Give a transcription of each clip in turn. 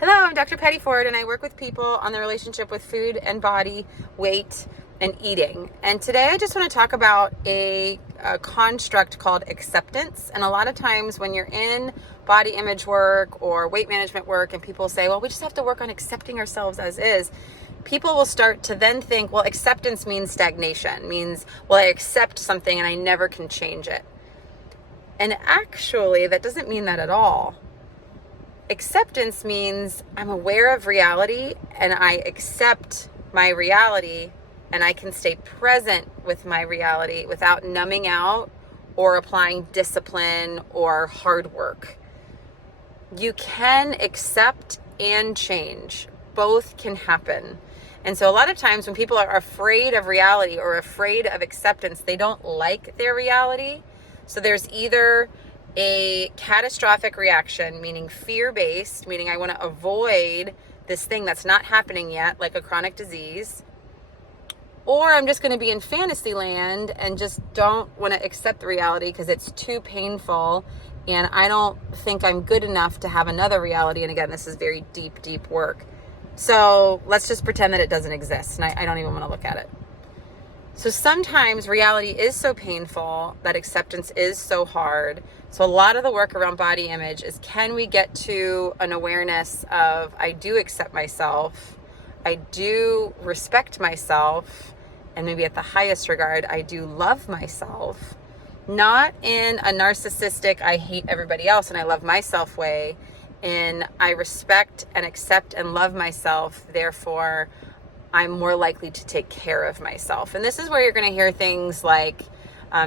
Hello, I'm Dr. Patty Ford, and I work with people on the relationship with food and body, weight, and eating. And today I just want to talk about a construct called acceptance. And a lot of times when you're in body image work or weight management work and people say, well, we just have to work on accepting ourselves as is, people will start to then think, well, acceptance means stagnation, means, well, I accept something and I never can change it. And actually, that doesn't mean that at all. Acceptance means I'm aware of reality and I accept my reality and I can stay present with my reality without numbing out or applying discipline or hard work. You can accept and change. Both can happen. And so a lot of times when people are afraid of reality or afraid of acceptance, they don't like their reality. So there's either a catastrophic reaction, meaning fear-based, meaning I want to avoid this thing that's not happening yet, like a chronic disease, or I'm just going to be in fantasy land and just don't want to accept the reality because it's too painful and I don't think I'm good enough to have another reality. And again, this is very deep, deep work. So let's just pretend that it doesn't exist and I don't even want to look at it. So sometimes reality is so painful that acceptance is so hard. So a lot of the work around body image is, can we get to an awareness of, I do accept myself, I do respect myself, and maybe at the highest regard, I do love myself, not in a narcissistic, I hate everybody else and I love myself way, in I respect and accept and love myself, therefore I'm more likely to take care of myself. And this is where you're going to hear things like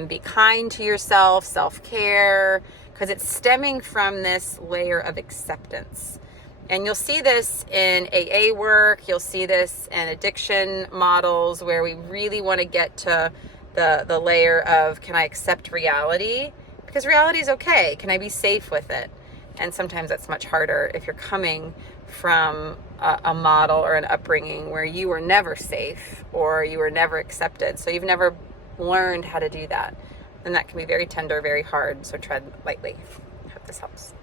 be kind to yourself, self-care, because it's stemming from this layer of acceptance. And you'll see this in AA work. You'll see this in addiction models where we really want to get to the layer of, can I accept reality? Because reality is okay. Can I be safe with it? And sometimes that's much harder if you're coming from a model or an upbringing where you were never safe or you were never accepted. So you've never learned how to do that. And that can be very tender, very hard. So tread lightly. I hope this helps.